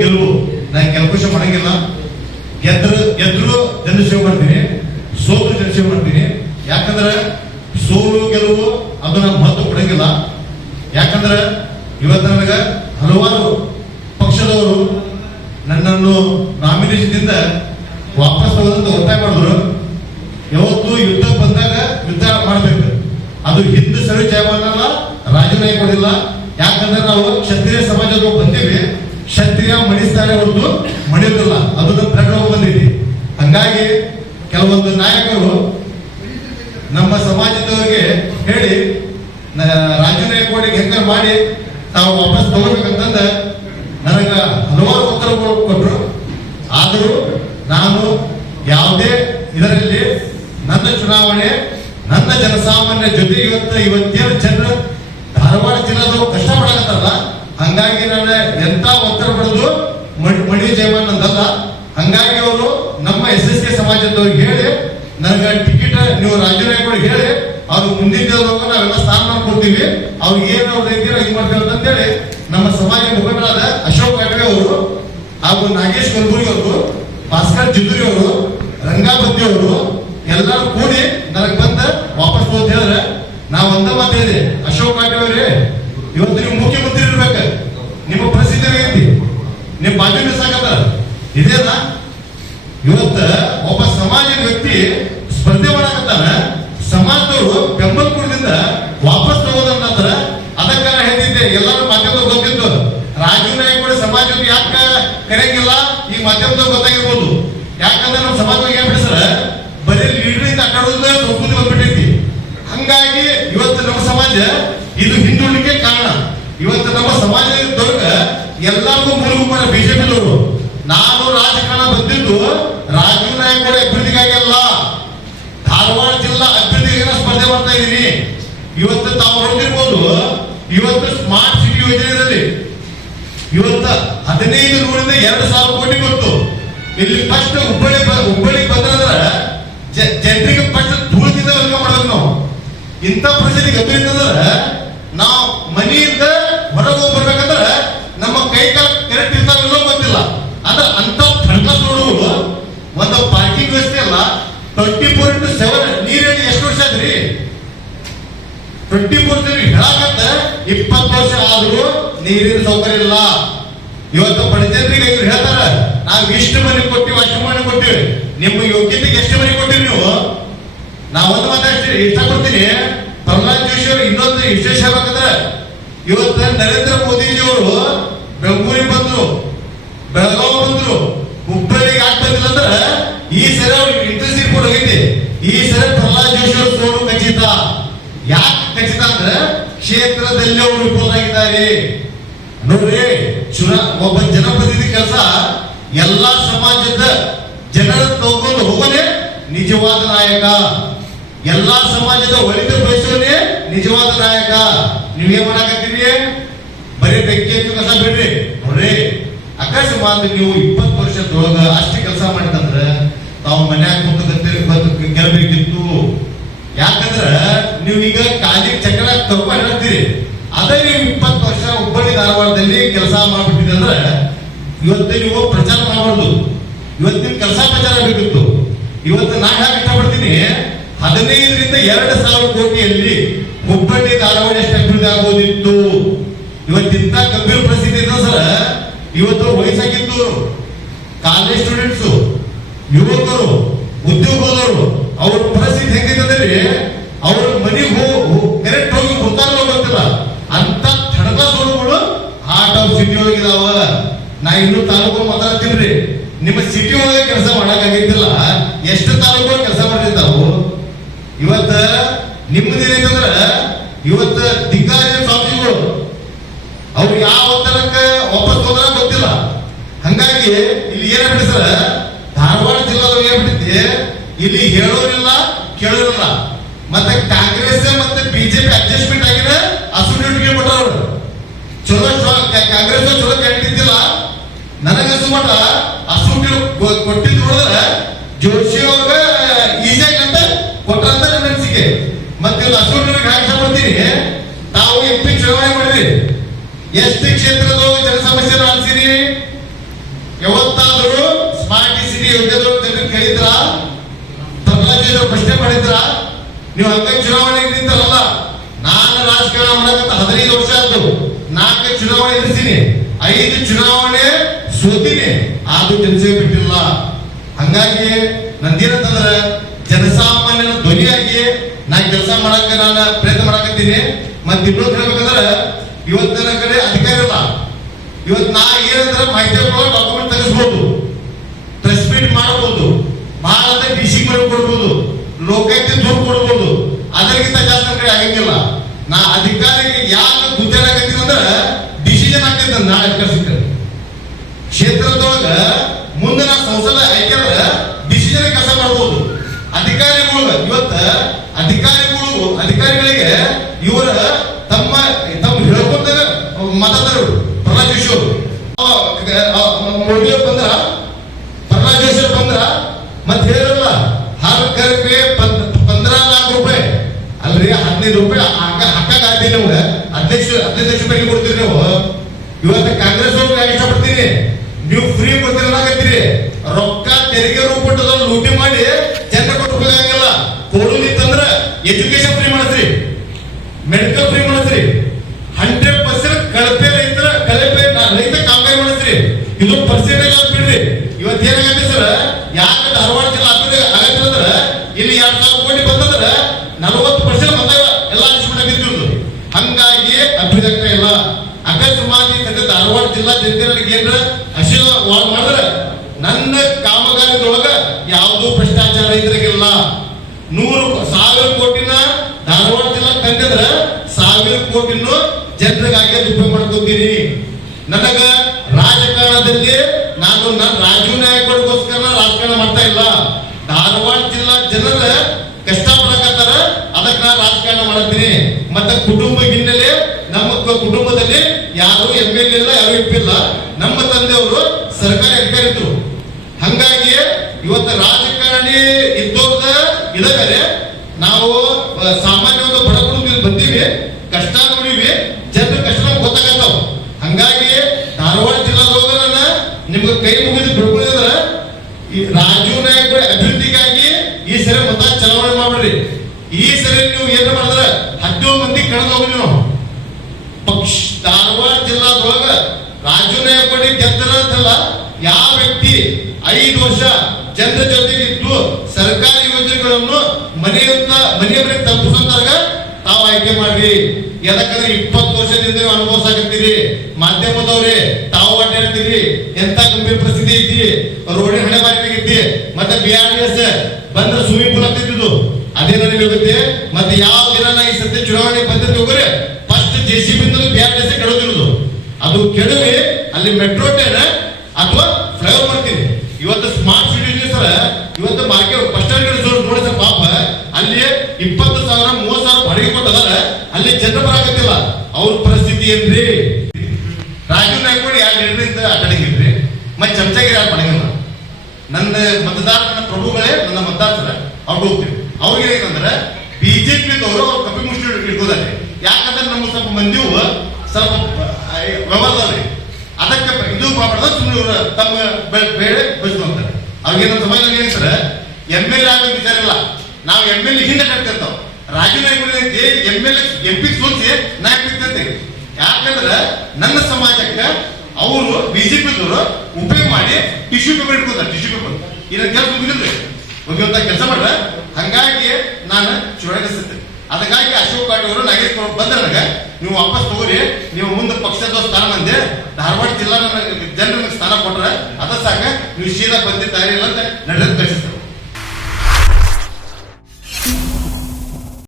ಗೆಲುವು ನಾ ಕೆಲಸ ಮಾಡಂಗಿಲ್ಲ. ಗೆದ್ರು ಜನಸೇವೆ ಮಾಡ್ತೀನಿ, ಸೋಲು ಜನಸೇವೆ ಮಾಡ್ತೀನಿ. ಯಾಕಂದ್ರೆ ಸೋಲು ಗೆಲುವು ಅದು ನಾನು ಮಹತ್ವ ಕೊಡಂಗಿಲ್ಲ. ಯಾಕಂದ್ರೆ ಇವತ್ತು ನನಗೆ ಹಲವಾರು ಪಕ್ಷದವರು ನನ್ನನ್ನು ನಾಮಿನೇಷನ್ದಿಂದ ವಾಪಸ್ ತಗೋದಂತ ಒತ್ತಾಯ ಮಾಡಿದ್ರು. ಯಾವತ್ತು ಯುದ್ಧ ಬಂದಾಗ ಯುದ್ಧ ಮಾಡ್ಬೇಕು, ಅದು ಹಿಂದೂ ಸರಿ ಜಯಮಾನಲ್ಲ, ರಾಜೀನಾಮೆ ಕೊಡಿಲ್ಲ. ಯಾಕಂದ್ರೆ ನಾವು ಕ್ಷತ್ರಿಯ ಸಮಾಜದ ಬಂದೀವಿ, ಕ್ಷತ್ರಿಯ ಮಣಿಸ್ತಾರೆ ಹೊರತು ಮಣಿಯೋದಿಲ್ಲ, ಅದು ಬ್ಲಡ್ ಹೋಗಿ ಬಂದೈತಿ. ಹಂಗಾಗಿ ಕೆಲವೊಂದು ನಾಯಕರು ನಮ್ಮ ಸಮಾಜದವರಿಗೆ ಹೇಳಿ ರಾಜೀನಾಮೆ ಕೊಡಿ ಹೆಂಗ ಮಾಡಿ ತಾವು ವಾಪಸ್ ತಗೋಬೇಕಂತಂದ ನನಗ ಹಲವಾರು ಉತ್ತರಗಳು ಕೊಟ್ಟರು. ಆದರೂ ನಾನು ಯಾವುದೇ ಇದರಲ್ಲಿ ನನ್ನ ಚುನಾವಣೆ ನನ್ನ ಜನಸಾಮಾನ್ಯ ಜೊತೆ ಇವತ್ತೇನು ಜನರು ಧಾರವಾಡ ಜಿಲ್ಲಾದವರು ಕಷ್ಟಪಡಕತ್ತಾರಲ್ಲ, ಹಂಗಾಗಿ ನಾನು ಎಂತ ಒತ್ತಡ ಪಡೆದು ಮಣಿ ಜಯಮಾನ್ ಅಂದಲ್ಲ. ಹಂಗಾಗಿ ಅವರು ನಮ್ಮ SSK ಸಮಾಜದವ್ರಿಗೆ ಹೇಳಿ ನನಗೆ ಟಿಕೆಟ್ ನೀವು ರಾಜೀನಾಮೆ ಕೊಡಿ ಹೇಳಿ ಅವ್ರು ಮುಂದಿನ ನಾವೆಲ್ಲ ಸ್ಥಾನ ಕೊಡ್ತೀವಿ, ಅವ್ರಿಗೆ ಏನು ಅವ್ರ ಇದು ಮಾಡ್ತೇವೆ ಅಂತ ಹೇಳಿ ನಮ್ಮ ಸಮಾಜ ಮುಖಂಡರಾದ ಅಶೋಕ್ ಕಾಟ್ವೆ ಅವರು ಹಾಗೂ ನಾಗೇಶ್ ಕಲ್ಬುರ್ಗಿ ಅವರು, ಭಾಸ್ಕರ್ ಜಿಂದೂರಿ ಅವರು, ರಂಗಾಬದ್ದಿ ಅವರು ಎಲ್ಲರೂ ಕೂಡಿ ನನಗೆ ಬಂದ ವಾಪಸ್ ಹೋದ್ ಹೇಳಿದ್ರೆ ನಾವು ಒಂದ ಮಾತು ಹೇಳಿದೆ, ಅಶೋಕ್ ಕಾಟ್ವೆ ಅವರೇ ಇವತ್ತು ನೀವು ಮುಖ್ಯಮಂತ್ರಿ ಇರ್ಬೇಕು, ನಿಮ್ಮ ಪರಿಸ್ಥಿತಿ ಐತಿ, ನಿಮ್ಮ ಬಾಜು ಮಿಸ್ ಆಗತ್ತಾರ. ಇದೇನಾ ಇವತ್ತ ಒಬ್ಬ ಸಮಾಜದ ವ್ಯಕ್ತಿ ಸ್ಪರ್ಧೆ ಮಾಡಕತ್ತಾನ, ಸಮಾಜದವರು ಬೆಂಬಲ ಕೊಡದಿಂದ ವಾಪಸ್ ತಗೋದಂದ್ರ ಅದಕ್ಕ ಹೇಳ್ತಿದ್ದೆ. ಎಲ್ಲರೂ ಮಾಧ್ಯಮದಾಗ ಗೊತ್ತಿತ್ತು, ರಾಜೀನಾಮೆ ಕೂಡ ಸಮಾಜದ ಯಾಕ ಕರೆಯಂಗಿಲ್ಲ, ಈ ಮಾಧ್ಯಮದಾಗ ಗೊತ್ತಾಗಿರ್ಬೋದು. ಯಾಕಂದ್ರೆ ನಮ್ಮ ಸಮಾಜದಾಗ ಏನ್ ಬಿಡಿಸ್ರ ಬರೀ ಲೀಡರ್ ಅಡ್ಡಾಡೋದು ಸಂಸ್ಕೃತಿ ಬಂದ್ಬಿಟ್ಟೈತಿ. ಹಂಗಾಗಿ ಇವತ್ತು ನಮ್ಮ ಸಮಾಜ ಇದು ಹಿಂದುಳಿಕೆ ಕಾರಣ. ಇವತ್ತು ನಮ್ಮ ಸಮಾಜದೊಳಗ ಎಲ್ಲರಿಗೂ ಮೂಲಭೂತ ಬಿಜೆಪಿದವರು. ನಾನು ರಾಜಕಾರಣ ಬಂದಿದ್ದು ರಾಜೀವ್ ನಾಯಕ್ ಕೂಡ ಅಭಿವೃದ್ಧಿಗಾಗಿಲ್ಲ, ಧಾರವಾಡ ಜಿಲ್ಲಾ ಅಭಿವೃದ್ಧಿಗೆ ಸ್ಪರ್ಧೆ ಮಾಡ್ತಾ ಇದ್ದೀನಿ. ಇವತ್ತು ತಾವು ನೋಡಿರ್ಬೋದು, ಇವತ್ತು ಸ್ಮಾರ್ಟ್ ಸಿಟಿ ಯೋಜನೆಯಲ್ಲಿ ಇವತ್ತು 15 ನೂರಿಂದ 2,000 ಕೋಟಿ ಕೊಟ್ಟು ಇಲ್ಲಿ ಫಸ್ಟ್ ಹುಬ್ಬಳ್ಳಿಗೆ ಬಂದ್ರೆ ಜನರಿಗೆ ಫಸ್ಟ್ ಧೂಳದಿಂದ ವರ್ಗ ಮಾಡ್ಬೇಕು. ನಾವು ಇಂಥ ಪರಿಸ್ಥಿತಿ ಗತಿದ್ರೆ ನಾವು ಮನೆಯಿಂದ ಹೊರಗೆ ಬರ್ಬೇಕಂದ್ರೆ ನಮ್ಮ ಕೈ ಕಾಲ ಕರೆಕ್ಟ್ ಇರ್ತಾವಿಲ್ಲೋ ಗೊತ್ತಿಲ್ಲ. ಅಂದ್ರೆ ಅಂತ ಥರ್ಡ್ ನೋಡುವುದು ಒಂದು ಪಾರ್ಕಿಂಗ್ ವ್ಯವಸ್ಥೆ ಅಲ್ಲ. 24/7 ನೀರೇಳಿ ಎಷ್ಟು ವರ್ಷ ಆದ್ರಿ? 24 ಹೇಳಕತ್ತ 20 ವರ್ಷ ಆದ್ರೂ ನೀರಿನ ಸೌಕರ್ಯ ಇಲ್ಲ. ಇವತ್ತು ಬಡ ಜನರಿಗೆ ಹೇಳ್ತಾರ, ನಾವು ಇಷ್ಟು ಮನೆ ಕೊಟ್ಟಿವಿ, ಅಷ್ಟು ಮನೆ ಕೊಟ್ಟಿವಿ, ನಿಮ್ಮ ಯೋಗ್ಯತೆಗೆ ಎಷ್ಟು ಮನೆ ಕೊಟ್ಟಿವಿ ನೀವು? ನಾವು ಒಂದು ಮಾತಾಡ್ತೀವಿ, ಇಷ್ಟಪಡ್ತೀನಿ. ಪ್ರಹ್ಲಾದ್ ಜೋಶಿ ಅವರು ಇನ್ನೊಂದು ವಿಶೇಷ ಹೇಳ್ಬೇಕಂದ್ರೆ, ಇವತ್ತು ನರೇಂದ್ರ ಮೋದಿಜಿಯವರು ಬೆಂಗಳೂರಿಗೆ ಬಂದ್ರು, ಬೆಳಗಾವಿ ಬಂದ್ರು, ಹುಬ್ಬಳ್ಳಿಗೆ ಯಾಕೆ ಬಂದಿಲ್ಲ ಅಂದ್ರೆ ಈ ಸರಿ ಅವ್ರಿಗೆ ಇಂಟ್ರೆಸ್ಟ್ ಇಟ್ಕೊಂಡು ಹೋಗೈತಿ. ಈ ಸರಿ ಪ್ರಹ್ಲಾದ್ ಜೋಶಿ ಅವರು ಸೋಲು ಖಚಿತ. ಯಾಕೆ ಖಚಿತ ಅಂದ್ರೆ ಕ್ಷೇತ್ರದಲ್ಲಿ ಅವರು ವಿಫಲ ಆಗಿದ್ದಾರೆ. ನೋಡ್ರಿ, ಒಬ್ಬ ಜನಪ್ರತಿನಿಧಿ ಕೆಲಸ ಎಲ್ಲಾ ಸಮಾಜದ ಜನರ ತಗೊಂಡು ಹೋಗೋದೇ ನಿಜವಾದ ನಾಯಕ. ಎಲ್ಲಾ ಸಮಾಜದ ಒಳಿತ ಬಯಸೋನೇ ನಿಜವಾದ ನಾಯಕ. ನೀವೇನ್ ಮಾಡಾಕತ್ತೀರಿ? ಬರೀ ಬೆಂಕಿ ಹಚ್ಚು ಕಸ ಬಿಡ್ರಿ. ನೋಡ್ರಿ, ಅಕಸ್ಮಾತ್ ನೀವು 20 ವರ್ಷದೊಳಗ ಅಷ್ಟು ಕೆಲಸ ಮಾಡಿದಂದ್ರೆ ತಾವು ಮನ್ಯಾಗ ಕೂತು ಗೆಲ್ಲಬೇಕಿತ್ತು. ಯಾಕಂದ್ರ ನೀವು ಈಗ ಕಾಲಿ ಚಕ್ರ ತಗೊಂಡು ಹೇಳ್ತೀರಿ. ಅದೇ ನೀವು 20 ವರ್ಷ ಹುಬ್ಬಳ್ಳಿ ಧಾರವಾಡದಲ್ಲಿ ಕೆಲಸ ಮಾಡ್ಬಿಟ್ಟಿದೆ ಅಂದ್ರೆ ಇವತ್ತು ನೀವು ಪ್ರಚಾರ ಮಾಡಬಾರ್ದು. ಇವತ್ತು ನೀವು ಕೆಲಸ ಪ್ರಚಾರ ಬೇಕಿತ್ತು. ಇವತ್ತು ನಾ ಯಾಕೆ ಇಷ್ಟಪಡ್ತೀನಿ, 15ರಿಂದ 2,000 ಕೋಟಿಯಲ್ಲಿ ಹುಬ್ಬಳ್ಳಿ ಧಾರವಾಡ ಎಷ್ಟು ಅಭಿವೃದ್ಧಿ ಆಗೋದಿತ್ತು. ಇವತ್ತಿಂತ ಗಂಭೀರ ಪರಿಸ್ಥಿತಿ ಇದೆ ಸರ್. ಇವತ್ತು ವಯಸ್ಸಾಗಿದ್ದು ಕಾಲೇಜ್ ಸ್ಟೂಡೆಂಟ್ಸ್, ಯುವಕರು, ಉದ್ಯೋಗದವರು ಅವ್ರ ಪರಿಸ್ಥಿತಿ ಹೆಂಗಿದ್ರೆ ಅವ್ರ ಮನೆಗೆ ಕರೆಕ್ಟ್ ಹೋಗಿ ಗೊತ್ತಾಗೋ ಗೊತ್ತಿಲ್ಲ. ಅಂತ ಥಡದ ಸೋಲುಗಳು ಹಾರ್ಟ್ ಆಫ್ ಸಿಟಿ ಒಳಗಿದಾವ. ನಾ ಇನ್ನು ತಾಲೂಕು ಮಾತಾಡ್ತೀನಿ. ನಿಮ್ಮ ಸಿಟಿ ಒಳಗೆ ಕೆಲಸ ಮಾಡಕ್ಕಾಗಿದ್ದಿಲ್ಲ, ಎಷ್ಟು ತಾಲೂಕು ಕೆಲಸ ಮಾಡಿರ್ತಾವು. ಇವತ್ತ ನಿಮ್ಮದೇನಂದ್ರ ಇವತ್ತ ದಿಗ್ಗಜ ಸ್ವಾಮೀಜಿಗಳು ಅವ್ರು ಯಾವ ಒತ್ತಡಕ್ಕೆ ವಾಪಸ್ ಹೋದ್ರ ಗೊತ್ತಿಲ್ಲ. ಹಂಗಾಗಿ ಇಲ್ಲಿ ಏನಾಗ್ಬಿಟ್ಟು ಸರ್, ಧಾರವಾಡ ಜಿಲ್ಲಾದವ್ರು ಏನ್ಬಿಟ್ಟಿದ್ದೆ, ಇಲ್ಲಿ ಹೇಳೋರಿಲ್ಲ ಕೇಳೋರಿಲ್ಲ. ಮತ್ತೆ ಕಾಂಗ್ರೆಸ್ ಮತ್ತೆ ಬಿಜೆಪಿ ಅಡ್ಜಸ್ಟ್ಮೆಂಟ್ ಆಗಿದೆ. ಅಸೋಸಿಯೇಟ್ಗೆ ಬಿಟ್ಟವ್ರು ಚಲೋ ಕಾಂಗ್ರೆಸ್ ಚಲೋ ಕ್ಯಾಂಡಿಡೇಟ್ ನನಗನ್ಸು ಮಟ್ಟ ಅಸೋಸಿಯೇಟ್ ಕೊಟ್ಟಿದ್ದು ನೋಡಿದ್ರೆ ಜೋಶಿ ಅವ್ರ ಈಜಾಗಿ ಅಂತ ಕೊಟ್ಟಂತ ನನ್ನ ಅನಿಸಿಕೆ. ಮತ್ತೆ ಅಸೋಸಿಯೇಟ್ ಹಾಕಿ ಬರ್ತೀನಿ, ತಾವು MP ಚುನಾವಣೆ ಮಾಡಿದ್ರಿ, ಎಷ್ಟು ಕ್ಷೇತ್ರದ ಜನ ಸಮಸ್ಯೆ ಆಲಿಸಿರಿ, ಯಾವತ್ತಾದರೂ ಸ್ಮಾರ್ಟ್ ಸಿಟಿ ಯೋಜನೆ ಕೇಳಿದ್ರ ಪ್ರಹ್ಲಾದ್ ಪ್ರಶ್ನೆ ಮಾಡಿದ್ರ ನೀವು ಹಂಗ ಚುನಾವಣೆಗೆ ನಿಂತಾರಲ್ಲ ನಾನು ರಾಜಕಾರಣ ಮಾಡಕಂತ 15 ವರ್ಷ ಆಯ್ತು 4 ಚುನಾವಣೆ ಎದುರಿಸಿನಿ 5 ಚುನಾವಣೆ ಸೋತಿನಿ ಆದ್ರೂ ಜನಸೇವೆ ಬಿಟ್ಟಿಲ್ಲ ಹಂಗಾಗಿ ನಂದೇನಂತಂದ್ರೆ ಜನಸಾಮಾನ್ಯನ ಧ್ವನಿಯಾಗಿ ನಾ ಕೆಲಸ ಮಾಡಕ್ಕೆ ನಾನು ಪ್ರಯತ್ನ ಮಾಡಕತ್ತೀನಿ ಮತ್ತೆ ಇನ್ನೊಂದು ಹೇಳ್ಬೇಕಂದ್ರೆ ಇವತ್ತಿನ ಕಡೆ ಅಧಿಕಾರ ಇಲ್ಲ ಇವತ್ತು ನಾ ಏನಂದ್ರೆ ಮಾಹಿತಿ ಡಾಕ್ಯುಮೆಂಟ್ ತೆಗೆಸ್ಬೋದು ಪ್ರೆಸ್ ಮೀಟ್ ಮಾಡಬಹುದು ಬಹಳ ಡಿಸಿ ಮಾಡಿಕೊಡ್ಬೋದು ಲೋಕಾಯುಕ್ತ ದೂರು ಕೊಡ್ಬೋದು ಅದಕ್ಕಿಂತ ಜಾಸ್ತಿ ಕಡೆ ಆಗಂಗಿಲ್ಲ ನಾ ಅಧಿಕಾರಿಗೆ ಯಾಕೆ ಗುದ್ದಾಡಕತ್ತೀನಿ ಅಂದ್ರೆ ಡಿಸಿಷನ್ ಆಗ್ತೈತೆ ನಾಳೆ ಅಧಿಕಾರ ಸಿಗ್ತದೆ ಕ್ಷೇತ್ರದೊಳಗ ಮುಂದೆ ನಾ ಸಂಸದ ಆಯ್ಕೆ ಅಂದ್ರೆ ಡಿಸಿಷನ್ ಕೆಲಸ ಮಾಡ್ಬೋದು ಅಧಿಕಾರಿಗಳು ಇವತ್ತ ಅಧಿಕಾರಿಗಳಿಗೆ ಇವರ ತಮ್ಮ ಹೇಳ್ಕೊಂಡ ಮಾತಾಡರು ಪ್ರಹ್ಲಾದ್ ಜೋಶಿ ಅವರು ಬಂದ್ರ ಪ್ರಹ್ಲಾದ್ ಜೋಶಿ ಬಂದ್ರ ಮತ್ತೆ ಹೇಳಲ್ಲ ಹರ್ ಕರ್ಗೆ 15 लाख ರೂಪಾಯಿ ಅಲ್ರಿ 15 ರೂಪಾಯಿ ಹಾಕಾಗ್ತೀನಿ ನಮ್ಗೆ 15 ಲಕ್ಷ ರೂಪಾಯಿ ಕೊಡ್ತೀರಿ ನೀವು ಇವತ್ತು ಕಾಂಗ್ರೆಸ್ ಅವ್ರಿಗೆ ಇಷ್ಟಪಡ್ತೀನಿ ನೀವು ಫ್ರೀ ಕೊಡ್ತೀರಿ ರೊಕ್ಕ ತೆರಿಗೆ ರೂಪದಲ್ಲಿ ಲೂಟಿ ಮಾಡಿ ಜನರ ಕೊಟ್ಟಬೇಕಾಗಿಲ್ಲ ಕೊಡುದಿತ್ತಂದ್ರ ಎಜುಕೇಶನ್ ಫ್ರೀ ಮಾಡಿಸ್ರಿ ಮೆಡಿಕಲ್ ಫ್ರೀ ಮಾಡಿಸ್ರಿ 100% ಕಳಪೆ ರೈತ ಕಾಮಗಾರಿ ಮಾಡಿಸ್ರಿ ಇದು ಪರ್ಸೆಂಟೇಜ್ ಬಿಡ್ರಿ ಇವತ್ತು ಏನಾಗತ್ತೆ ಸರ್ ಯಾಕೆ ಧಾರವಾಡ ಜಿಲ್ಲಾ ಆಗತ್ತೆ ಅಂದ್ರೆ ಇಲ್ಲಿ 2,000 ಕೋಟಿ ಬಂದಂದ್ರೆ 40% ಮತ ಎಲ್ಲ ಹಂಚ್ಬಿಟ್ಟು ಹಂಗಾಗಿ ಅಭಿವೃದ್ಧಿ ಆಗ್ತಾ ಇಲ್ಲ ಅಕಸ್ಮಾತ್ ಧಾರವಾಡ ಜಿಲ್ಲಾ ಜನತೆ ಏನ್ರ ಆಶೀರ್ವಾದ ಮಾಡಿದ್ರೆ ನನ್ನ ಕಾಮಗಾರಿದೊಳಗ ಯಾವುದೂ ಭ್ರಷ್ಟಾಚಾರ ಇದ್ರಾಗಿಲ್ಲ 100,000 ಕೋಟಿನ ಧಾರವಾಡ ಜಿಲ್ಲಾ ತಂದಿದ್ರ 1,000 ಕೋಟಿನೂ ಜನರಿಗಾಗಿ ಉಪಯೋಗ ಮಾಡ್ಕೊತೀನಿ ನನಗ ರಾಜಕಾರಣದಲ್ಲಿ ನಾನು ರಾಜೀವ್ ನಾಯಕರಿಗೋಸ್ಕರ ರಾಜಕಾರಣ ಮಾಡ್ತಾ ಇಲ್ಲ ಧಾರವಾಡ ಜಿಲ್ಲಾ ಜನರ ಕಷ್ಟ ಪಡಕತ್ತಾರ ಅದಕ್ಕೆ ನಾನು ರಾಜಕಾರಣ ಮಾಡ್ತೀನಿ ಮತ್ತೆ ಕುಟುಂಬ ಹಿನ್ನೆಲೆ ನಮ್ಮ ಕುಟುಂಬದಲ್ಲಿ ಯಾರು MLA ಇಲ್ಲ ಯಾರು MP ಇಲ್ಲ ನಮ್ಮ ತಂದೆಯವರು ಸರ್ಕಾರಿ ಅಧಿಕಾರಿ ಇದ್ರು ಹಂಗಾಗಿ ಇವತ್ತು ರಾಜಕಾರಣಿ ಇದ್ದೋರ್ದ ಇದಾರೆ ನಾವು ಸಾಮಾನ್ಯ ಒಂದು ಬಡ ಕುಟುಂಬದಲ್ಲಿ ಬಂದೀವಿ ಕಷ್ಟ ನೋಡಿವಿ ಜನರ ಕಷ್ಟ ಗೊತ್ತಾಗತ್ತಾವ ಹಂಗಾಗಿ ಧಾರವಾಡ ಜಿಲ್ಲಾದೊಳಗ ನಿಮ್ಗೆ ಕೈ ಮುಗಿದು ಬಿಡ್ಕೊಂಡಿದ್ರ ಈ ರಾಜೀವ್ ನಾಯಕ್ ಅಭಿವೃದ್ಧಿಗಾಗಿ ಈ ಸರಿ ಮತ ಚಲಾವಣೆ ಮಾಡ್ಬಿಡ್ರಿ ಈ ಸರಿ ನೀವು ಏನ್ ಮಾಡಿದ್ರ 17 ಮಂದಿ ಕಳೆದು ಹೋಗಿದ್ವಿ ನಾವು ಪಕ್ಷ ಧಾರವಾಡ ಜಿಲ್ಲಾದೊಳಗ ರಾಜೀವ್ ನಾಯಕ್ ಗೆದ್ದಲ್ಲ ಯಾವ ವ್ಯಕ್ತಿ 5 ವರ್ಷ ಜನರ ಜೊತೆಗೆ ಇದ್ದು ಸರ್ಕಾರಿ ಯೋಜನೆಗಳನ್ನು ಮನೆಯವರಿಗೆ ತಲುಪಿಸಂತಾಗ ತಾವು ಆಯ್ಕೆ ಮಾಡ್ರಿ ಯಾಕಂದ್ರೆ 20 ವರ್ಷದಿಂದ ಅನುಭವಿಸಾಕತ್ತೀರಿ ಮಾಧ್ಯಮದವ್ರೆ ತಾವು ಅಡ್ಡಾಡ್ತೀರಿ ಎಂತ ಗಂಭೀರ ಪರಿಸ್ಥಿತಿ ಐತಿ ರೋಡಿನ ಹಣೆ ಬಾರಿಯಾಗೈತಿ ಮತ್ತೆ BRDS ಬಂದ್ರೆ ಸ್ವಿಮ್ಮಿಂಗ್ ಪೂಲ್ ಆಗ್ತಿದ್ದು ಅದೇ ನನಗೆ ಹೋಗುತ್ತೆ ಮತ್ತೆ ಯಾವ ದಿನ ನಾ ಈ ಸದ್ಯ ಚುನಾವಣೆ ಬಂದಿದ್ದು ಹೋಗ್ರೆ ಫಸ್ಟ್ JCB BRDS ಕೆಡೋದಿರೋದು ಅದು ಕೆಡವಿ ಅಲ್ಲಿ ಮೆಟ್ರೋ ಟ್ರೈನ್ ಅಥವಾ ಫ್ಲೈಓವರ್ ಮಾಡ್ತೀನಿ ಇವತ್ತು ಸ್ಮಾರ್ಟ್ ಸಿಟಿ ಸರ್ ಇವತ್ತು ಮಾರ್ಕೆಟ್ ಬಸ್ ಸ್ಟ್ಯಾಂಡ್ ನೋಡಿ ಸರ್ ಪಾಪ ಅಲ್ಲಿ 20,000 30,000 ಬಾಡಿಗೆ ಕೊಟ್ಟದಾರ ಅಲ್ಲಿ ಜನರು ಬರಾಕತ್ತಿಲ್ಲ ಅವ್ರ ಪರಿಸ್ಥಿತಿ ಏನ್ರಿ ರಾಜೀವ್ ನಾಯ್ಕ 2 ಲೀಟರ್ ಅಡ್ಡಾಡಿದ್ರಿ ಮತ್ತೆ ಚಮಚಾಗಿರಿ ಯಾರು ಮಾಡಂಗಿಲ್ಲ ನನ್ನ ಮತದಾರನ ಪ್ರಭುಗಳೇ ನನ್ನ ಮತದಾರರ ಅವ್ರು ಹೋಗ್ತೀವಿ ಅವ್ರಿಗೆ ಏನಂದ್ರೆ ಬಿಜೆಪಿದವರು ಅವ್ರು ಕಪ್ಪಿ ಮುಷ್ಟಿ ಇಟ್ಕೋದಾರೆ ಯಾಕಂದ್ರೆ ನಮ್ಮ ಸ್ವಲ್ಪ ಮಂದಿವು ಸ್ವಲ್ಪ ವ್ಯವಹಾರದವ್ರಿ ಅದಕ್ಕೆ ಇದು ಮಾಡ್ದ ಸುಮ್ಮನೆ ತಮ್ಮ ಬೇಳೆ ಬಯಸ್ಕೊಂತಾರೆ ಅವ್ರಿಗೇನೋ ಸಮಾಜದಲ್ಲಿ ಏನಂತಾರೆ MLA ಆಗೋ ವಿಚಾರ ಇಲ್ಲ ನಾವು MLA ಹಿಂದೆ ಕಟ್ತಿರ್ತಾವ ರಾಜೀವ್ ನಾಯ್ಕ MP ಸೋಲ್ಸಿ ನಾ MP ಯಾಕಂದ್ರೆ ನನ್ನ ಸಮಾಜಕ್ಕೆ ಅವರು ಬಿಜೆಪಿದವರು ಉಪಯೋಗ ಮಾಡಿ ಟಿಶ್ಯೂ ಪೇಪರ್ ಇಟ್ಕೋತಾರೆ ಟಿಶ್ಯೂ ಪೇಪರ್ ಇದನ್ನ ಕೆಲಸ ಮುಗಿದ್ರಿ ಹೋಗಿವಂತ ಕೆಲಸ ಮಾಡ್ರ ಹಂಗಾಗಿ ನಾನು ಚುನಾಯಿಸುತ್ತೆ ಅದಕ್ಕಾಗಿ ಅಶೋಕ್ ಪಾಟೀಲ್ ಅವರು ನಾಗೇಶ್ ಬಂದ ನನಗೆ ನೀವು ವಾಪಸ್ ತಗೋರಿ ನೀವು ಮುಂದೆ ಪಕ್ಷದ ಸ್ಥಾನ ಬಂದೆ ಧಾರವಾಡ ಜಿಲ್ಲಾ ಜನರಿಗೆ ಸ್ಥಾನ ಕೊಟ್ರೆ ಅದ ಸಾಕ ನೀವು ಸೀದಾ ಬಂದಿದ್ದಾರೆ ಇಲ್ಲ ಅಂತ ನಡೆದ ಕಳಿಸ್ತಾರೆ